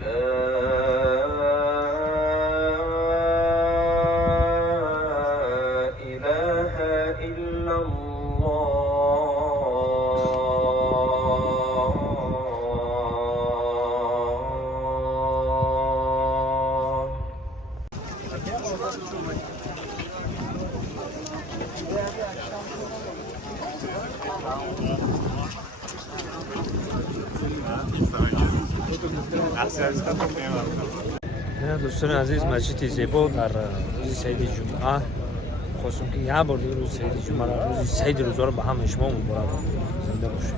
إله إلا الله. دوستان عزیز، مسجد زیبا در روز سید جمعه خواستم که یه بار دیگه روز سید جمعه را روز سید روزا رو به همه شما مبارک زنده باشه.